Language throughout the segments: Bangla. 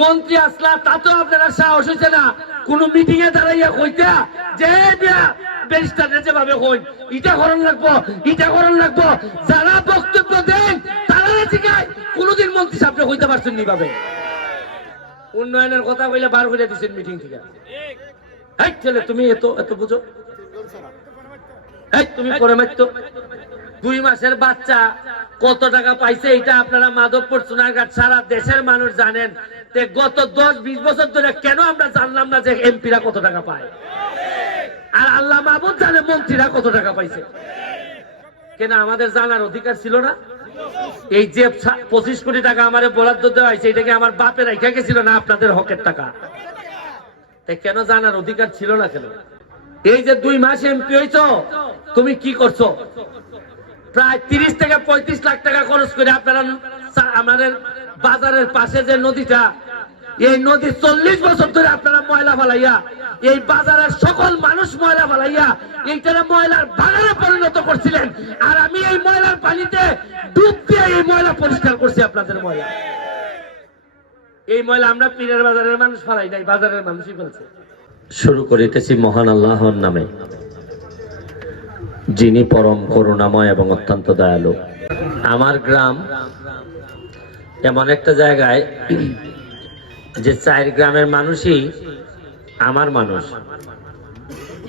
মন্ত্রী আসলা, তাতেও আপনারা সাহস হয়েছে না। কোন মিটিং এ দাঁড়াইয়া কইতা যে বিয়া ব্যারিস্টার যেভাবে ইটা করণ লাগবো ইটা করণ লাগবো, যারা বক্তব্য দেন তারা জিগায়। কোনদিন মন্ত্রী সাহেব পারছেন নি ভাবে উন্নয়নের কথা কইলে বার করে দিছেন মিটিং থেকে। এই ছেলে, তুমি এত এত বুঝো? এই তুমি করে দুই মাসের বাচ্চা কত টাকা পাইছে এটা আপনারা মাধবপুর সোনারঘাট সারা দেশের মানুষ জানেন। তে গত দশ বিশ বছর ধরে কেন আমরা জানলাম না যে এমপিরা কত টাকা পায়? আর আল্লাহ মাহবুদ জানে মন্ত্রীরা কত টাকা পাইছে। কেন আমাদের জানার অধিকার ছিল না? এই যে পঁচিশ কোটি টাকা আমার বরাদ্দ দেওয়া হয়েছে এটাকে আমার বাপের রেখে গেছিল না আপনাদের হকের টাকা? কেন জানার অধিকার ছিল না কেন? এই যে দুই মাস এমপি হইছো, তুমি কি করছ? প্রায় তিরিশ থেকে পঁয়ত্রিশ লাখ টাকা খরচ করে আপনারা আমাদের বাজারের পাশে যে নদীটা, এই নদী চল্লিশ বছর ধরে আপনারা ময়লা ফালাইয়া, এই বাজারের সকল মানুষ ময়লা ফালাইয়া, এইটারে ময়লার বাগানে পরিণত করছিলেন। আর আমি এই ময়লার পানিতে ডুব দিয়ে এই ময়লা পরিষ্কার করছি আপনাদের ময়লা। এই ময়লা আমরা পীরের বাজারের মানুষ ফালাই নাই, বাজারের মানুষই ফেলছে। শুরু করিতেছি মহান আল্লাহর নামে। যিনি পরম করুণাময় এবং অত্যন্ত দয়ালু। আমার গ্রাম এমন একটা জায়গায় যে চার গ্রামের মানুষই আমার মানুষ।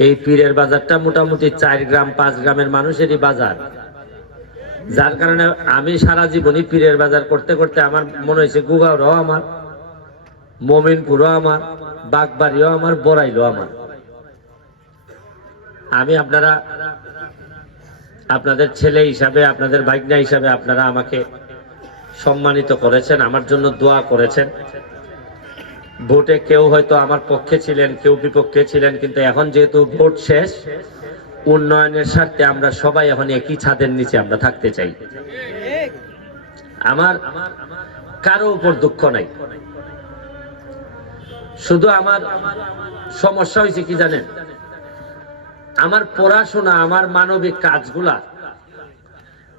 এই পীরের বাজারটা মোটামুটি চার গ্রাম, পাঁচ গ্রামের মানুষেরই বাজার। যার কারণে আমি সারা জীবনই পীরের বাজার করতে করতে আমার মনে হয়েছে গুগাওরাও আমার, মমিনপুরও আমার, বাগবাড়িও আমার, বড়াইলও আমার। আমি আপনারা আপনাদের ছেলে হিসাবে, আপনাদের ভাগ্না হিসাবে আপনারা আমাকে সম্মানিত করেছেন, আমার জন্য দোয়া করেছেন। ভোটে কেউ হয়তো আমার পক্ষে ছিলেন, কেউ বিপক্ষে ছিলেন, কিন্তু এখন যেহেতু ভোট শেষ, উন্নয়নের স্বার্থে আমরা সবাই এখন একই ছাদের নিচে আমরা থাকতে চাই। আমার কারও উপর দুঃখ নাই। শুধু আমার সমস্যা হয়েছে কি জানেন? আমার পড়াশোনা, আমার মানবিক কাজগুলা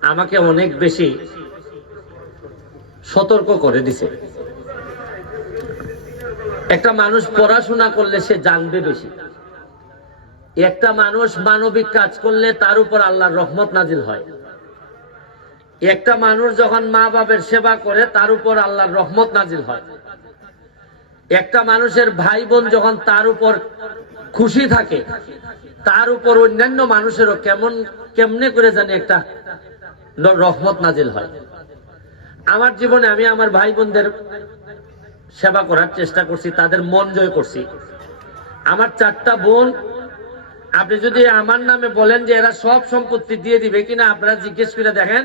আমাকে অনেক বেশি সতর্ক করে দিছে। একটা মানুষ পড়াশোনা করলে সে জানবে বেশি। একটা মানুষ মানবিক কাজ করলে তার উপর আল্লাহর রহমত নাজিল হয়। একটা মানুষ যখন মা বাবার সেবা করে, তার উপর আল্লাহর রহমত নাজিল হয়। একটা মানুষের ভাই বোন যখন তার উপর খুশি থাকে তার উপর অন্যান্য মানুষেরও কেমন, কেমনে করে জানি একটা রহমত নাজিল হয়। আমার জীবনে আমি আমার ভাই বোনদের সেবা করার চেষ্টা করছি, তাদের মন জয় করছি। আমার চারটা বোন, আপনি যদি আমার নামে বলেন যে এরা সব সম্পত্তি দিয়ে দিবে কিনা, আপনারা জিজ্ঞেস করে দেখেন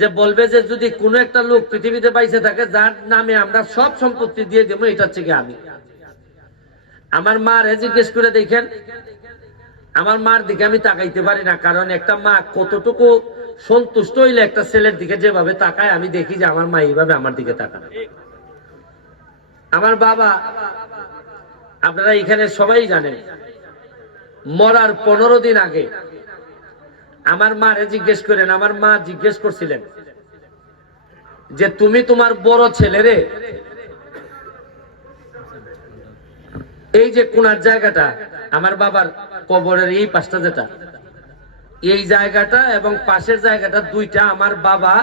যে বলবে যে যদি কোনো একটা লোক পৃথিবীতে পাইছে থাকে, যার নামে আমরা সব সম্পত্তি দিয়ে দেবো এটা হচ্ছে আমি। আমার মার জিজ্ঞেস করে দেখেন আমার মার দিকে আমি তাকাইতে পারি না, কারণ একটা মা কতটুকু সন্তুষ্ট হইলে একটা ছেলের দিকে যেভাবে তাকায়, আমি দেখি যে আমার মা এইভাবে আমার দিকে তাকায়। আমার বাবা, আপনারা এখানে সবাই জানেন, মরার পনেরো দিন আগে আমার মারে জিজ্ঞেস করেন, আমার মা জিজ্ঞেস করছিলেন যে, তুমি তোমার বড় ছেলেরে এই যে কোনার জায়গাটা, আমার বাবার কবরের এই পাশটা যেটা, এই জায়গাটা এবং পাশের জায়গাটা দুইটা আমার বাবা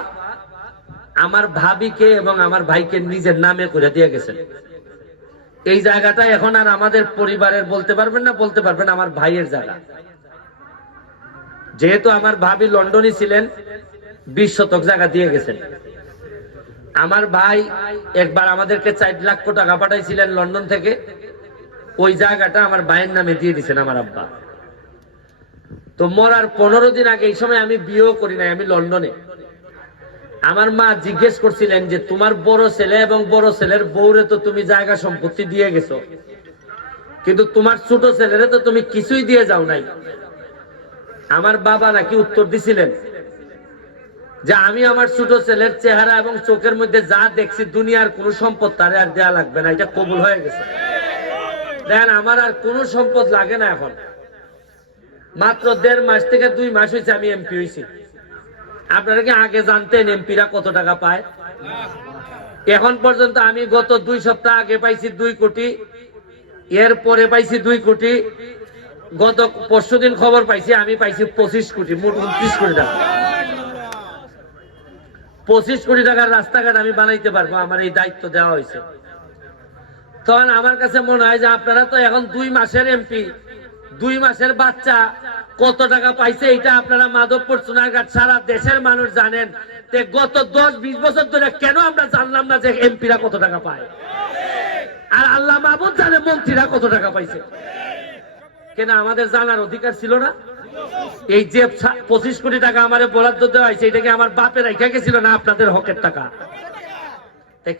আমার ভাবিকে এবং আমার ভাইকে নিজের নামে করে দিয়ে গেছেন। এই জায়গাটা এখন আর আমাদের পরিবারের বলতে পারবেন না, বলতে পারবেন আমার ভাইয়ের জায়গা। যেহেতু আমার ভাবি লন্ডনে ছিলেন, বিশ শতক জায়গা দিয়ে গেছেন। আমার ভাই একবার আমাদেরকে চার লাখ টাকা পাঠাইছিলেন লন্ডন থেকে। ওই জায়গাটা আমার ভাইয়ের নামে দিয়ে দিছেন আমার আব্বা। তো মরার পনেরো দিন আগে এই সময় আমি বিয়েও করি নাই, আমি লন্ডনে। আমার মা জিজ্ঞেস করছিলেন যে, তোমার বড় ছেলে এবং বড় ছেলের বউরে তো তুমি জায়গা সম্পত্তি দিয়ে গেছো। কিন্তু তোমার ছোট ছেলেরে তো তুমি কিছুই দিয়ে যাও নাই। আমার বাবা নাকি উত্তর দিছিলেন যে, আমি আমার ছোট ছেলের চেহারা এবং চোখের মধ্যে যা দেখছি, দুনিয়ার কোনো সম্পদ তারে আর দেয়া লাগবে না, এটা কবুল হয়ে গেছে। দেখেন আমার আর কোনো সম্পদ লাগে না এখন। মাত্র দেড় মাস থেকে দুই মাস হয়েছে আমি এমপি হয়েছি। আপনারা কি আগে জানতেন এমপিরা কত টাকা পায়? এখন পর্যন্ত আমি গত দুই সপ্তাহ আগে পাইছি দুই কোটি এর পরে পাইছি দুই কোটি, গত পরশু দিন খবর পাইছি, আমি পাইছি পঁচিশ কোটি, মোট উনত্রিশ কোটি টাকা। পঁচিশ কোটি টাকার রাস্তাঘাট আমি বানাইতে পারব, আমার এই দায়িত্ব দেওয়া হয়েছে। তখন আমার কাছে মনে হয় যে আপনারা তো এখন দুই মাসের এমপি দুই মাসের বাচ্চা, কত টাকা পাইছে এটা আপনারা মাধবপুর সোনারঘাট সারা দেশের মানুষ জানেন। গত দশ, বিশ বছর ধরে কেন আমরা জানলাম না যে এমপিরা কত টাকা পায়? আর আল্লাহ মাহবুদ জানে মন্ত্রীরা কত টাকা পাইছে। কেন আমাদের জানার অধিকার ছিল না? এই যে পঁচিশ কোটি টাকা আমার বরাদ্দ দেওয়া হয়েছে এটাকে আমার বাপের রেখে গেছিল না আপনাদের হকের টাকা?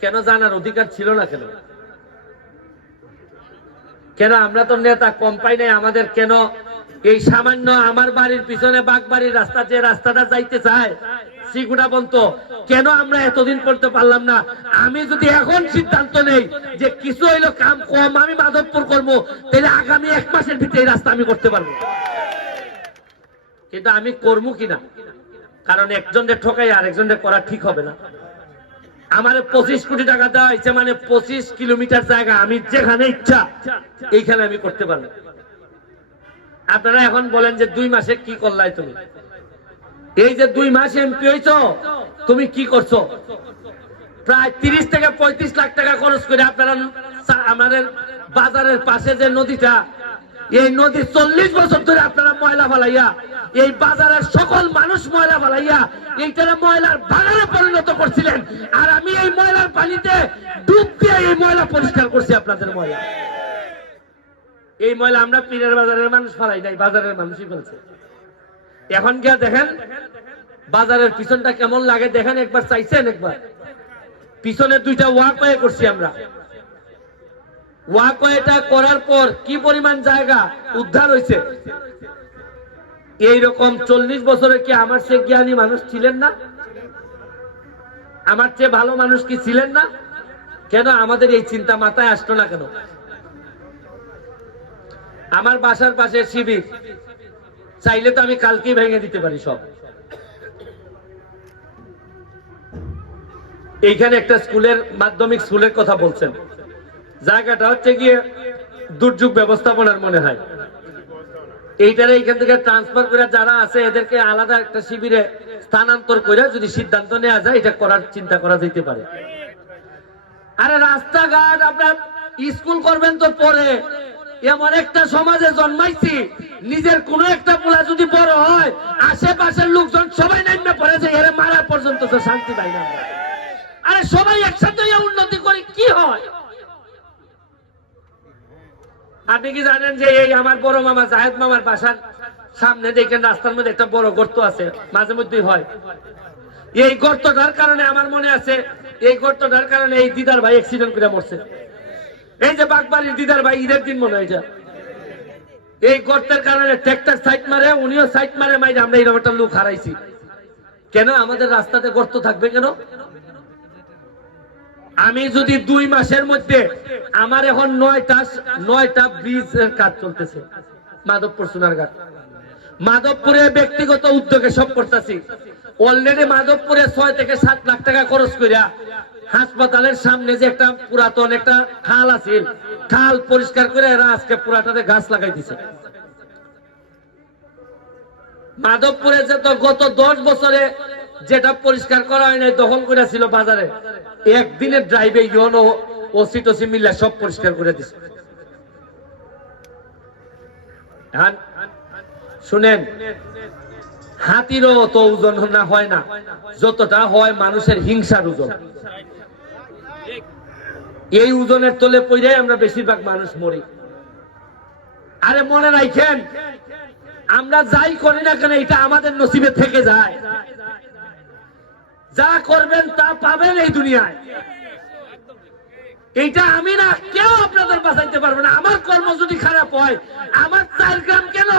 কেন জানার অধিকার ছিল না কেন? কেন আমরা তো নেতা, কম পাই নাই আমাদের কেন? এই সামান্য আমার বাড়ির পিছনে বাগবাড়ির রাস্তা, যে রাস্তাটা যাইতে চায় সিগুড়া বন্ত কেন আমরা এতদিন করতে পারলাম না? আমি যদি এখন সিদ্ধান্ত নেই যে কিছু হইল কাম কম, আমি মাধবপুর করব, তাহলে আগামী এক মাসের ভিতরে এই রাস্তা আমি করতে পারব। কিন্তু আমি করব কিনা? কারণ একজনের ঠকাই আর একজনের করা ঠিক হবে না। আমার পঁচিশ কোটি টাকা দেওয়া হয়েছে মানে পঁচিশ কিলোমিটার জায়গা। আমি যেখানে ইচ্ছা, এইখানে আমি করতে পারব। আপনারা এখন বলেন যে দুই মাসে কি করলাই তুমি? এই যে দুই মাস এমপি হইছ, তুমি কি করছ? প্রায় তিরিশ থেকে পঁয়ত্রিশ লাখ টাকা খরচ করে আপনারা আমাদের বাজারের পাশে যে নদীটা, এই নদী চল্লিশ বছর ধরে আপনারা ময়লা ফালাইয়া এই বাজারের সকল মানুষ ময়লা ফালাইয়া এইটারে ময়লার বাগানে পরিণত করছিলেন। আর আমি এই ময়লার পানিতে ডুব দিয়ে এই ময়লা পরিষ্কার করছি আপনাদের ময়লা। এই ময়লা আমরা পীরের বাজারের মানুষ ফালাই নাই, বাজারের মানুষই ফেলছে। এখন গিয়া দেখেন, বাজারের পিছনটা কেমন লাগে, দেখেন একবার, চাইছেন একবার। পিছনে দুইটা ওয়াকওয়ে করছি আমরা। ওয়াকওয়েটা করার পর কি পরিমাণ জায়গা উদ্ধার হয়েছে এইরকম চল্লিশ বছরে কি আমার চেয়ে জ্ঞানী মানুষ ছিলেন না? আমার চেয়ে ভালো মানুষ কি ছিলেন না? কেন আমাদের এই চিন্তা মাথায় আসতো না কেন? আমার বাসার পাশে শিবির। চাইলে তো আমি কালকেই ভেঙে দিতে পারি সব। এইখানে একটা স্কুলের মাধ্যমিক স্কুলের কথা বলছেন। জায়গাটা হচ্ছে গিয়ে দুর্যোগ ব্যবস্থাপনার মনে হয়। এইটারে এইখান থেকে ট্রান্সফার করে যারা আছে, এদেরকে আলাদা একটা শিবিরে স্থানান্তর করে যদি সিদ্ধান্ত নেওয়া যায়, এটা করার চিন্তা করা যেতে পারে। আরে রাস্তাঘাট আপনার স্কুল করবেন তো পরে। এমন একটা সমাজে জন্মাইছি, নিজের কোন একটা পোলা যদি বড় হয়, আশেপাশের লোকজন সবাই নামে পড়ে যে মারা পর্যন্ত শান্তি পাই না। আরে সবাই একসাথে উন্নতি করে কি হয় আপনি কি জানেন যে এই আমার বড় মামা জাহেদ মামার বাসার সামনে দেখেন রাস্তার মধ্যে একটা বড় গর্ত আছে, মাঝে মধ্যেই হয়। এই গর্তটার কারণে আমার মনে আছে, এই গর্তটার কারণে এই দিদার ভাই অ্যাক্সিডেন্ট করে মরছে। এই যে বাগবাড়ির দিদার ভাই, ঈদের দিন মনে হয় এই গর্তের কারণে ট্র্যাক্টর সাইড মারে, উনিও সাইড মারে, মাইরে আমরা এরকম একটা লোক হারাইছি। কেন? আমাদের রাস্তাতে গর্ত থাকবে কেন? আমি যদি দুই মাসের মধ্যে আমার এখন নয়টা নয়টা ব্রিজের কাজ চলতেছে, মাধবপুর সোনারঘাট। মাধবপুরে ব্যক্তিগত উদ্যোগে সব করতেছি। অলরেডি মাধবপুরে ছয় থেকে সাত লাখ টাকা খরচ করিয়া হাসপাতালের সামনে যে একটা পুরাতন একটা খাল আছে, খাল পরিষ্কার করে এরা আজকে পুরাটাতে গাছ লাগাই দিছে। মাধবপুরে যে তো গত দশ বছরে যেটা পরিষ্কার করা হয়নি, দখল করে ছিল বাজারে। একদিনের ড্রাইভে ইয়ন ও সিটোসি মিল্লা সব পরিষ্কার করে দিছে। শুনেন, হাতিরও তো ওজন না, হয় না। যতটা হয় মানুষের হিংসার ওজন। এই ওজনের তলে পড়ে আমরা বেশিরভাগ মানুষ মরি। আরে মনে রাখেন, আমরা যাই করি না কেন, এটা আমাদের নসিবে থেকে যায়। যা করবেন তা পাবেন এই দুনিয়ায়। এইটা আমি না, কেউ আপনাদের বাঁচাইতে পারবে না। আমার কর্ম যদি খারাপ হয়, আমার চার গ্রাম কেন?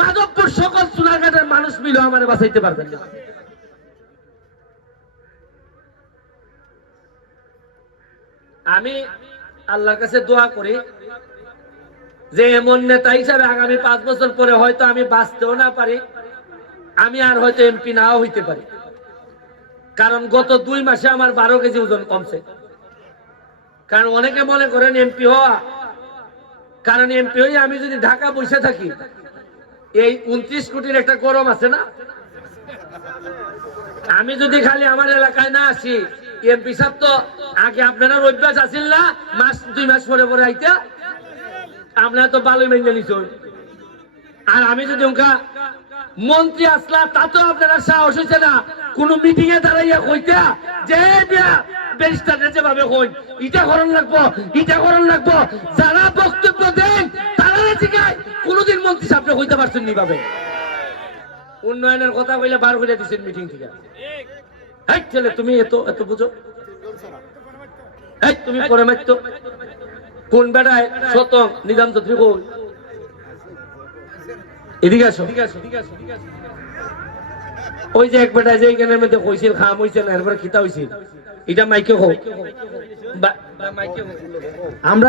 মাধবপুর সকল সোনারঘাটের মানুষ মিলে আমার বাঁচাইতে পারবেন না। আমি আল্লাহর কাছে দোয়া করি যে, এমন নেতা হিসাবে আগামী পাঁচ বছর পরে হয়তো আমি বাঁচতেও না পারি, আমি আর হয়তো এমপি নাও হইতে পারি। কারণ গত দুই মাসে আমার বারো কেজি ওজন কমছে। কারণ অনেকে মনে করেন এমপি হওয়া। কারণ এমপি হয়ে আমি যদি ঢাকা বসে থাকি, এই উনত্রিশ কোটির একটা গরম আছে না? আমি যদি খালি আমার এলাকায় না আসি, এমপি সাহেব তো আগে আপনারা অভ্যাস আসিল না, মাস দুই মাস পরে পরে আইতে। আপনারা তো ভালোই মেনে নিছ আর আমি যদি মন্ত্রী আসলা তাতেও আপনারা সাহস হয়েছে না। কোন মিটিং এ দাঁড়াইয়া কইতা যে বিয়া ব্যারিস্টার যেভাবে কই ইটা করণ লাগবো ইটা করণ লাগবো। যারা বক্তব্য দেন তারা জিগায়। কোনদিন মন্ত্রী সাহেব কইতে পারছেন নি ভাবে উন্নয়নের কথা কইলে বার করে দিছেন মিটিং থেকে। এই ছেলে, তুমি এত এত বুঝো? এই তুমি করে মারতো। কোন বেড়ায় নিজাম তো তুমি কই? এদিকে আসো। ওই যে এক বেটা যে এখানের মধ্যে কইছিল, খাম খিতা এটা মাইকে হোক। আমরা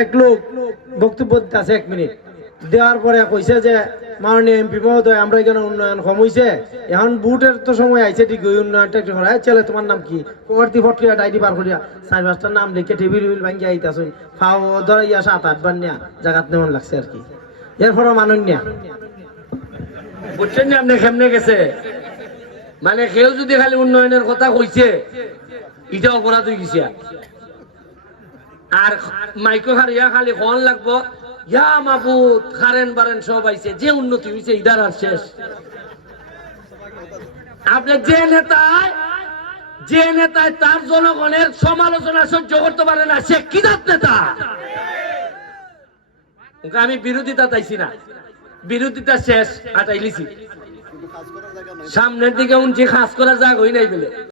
এক লোক বক্তব্য আছে এক মিনিট। দেওয়ার পরে কইছে যে, মাননীয় এমপি মহোদয়, আমরা এখানে উন্নয়ন কম হইছে। এখন বুটের তো সময় আইছে ঠিক ওই উন্নয়নটা একটু চলে তোমার নাম কি? কুমারতি ফটকিয়া ডাইডি বার করিয়া চার পাঁচটার নাম লিখে টেবিল ভাঙ্গি আইতাছুন ফাও, ধরাইয়া সাত, আট বার নিয়া জায়গাত নেমন লাগছে আর কি। এরপরে মাননীয় বুঝছেন না আপনি কেমনে গেছে? মানে কেউ যদি খালি উন্নয়নের কথা কইছে এটা অপরাধ হয়ে গেছে। আর মাইকো হারিয়া খালি কন লাগবো, ইয়া মাবুত খারেন বারেন সব আইছে, যে উন্নতি হয়েছে ইদার আর শেষ। আপনি যে নেতায় যে নেতায় তার জনগণের সমালোচনা সহ্য করতে পারে না, সে কিদাত নেতা? আমি বিরোধিতা চাইছি না। বিরোধিতা শেষ আটাইলিছি সামনের দিকে উনছি খাস করা যাক হই নাই বলে।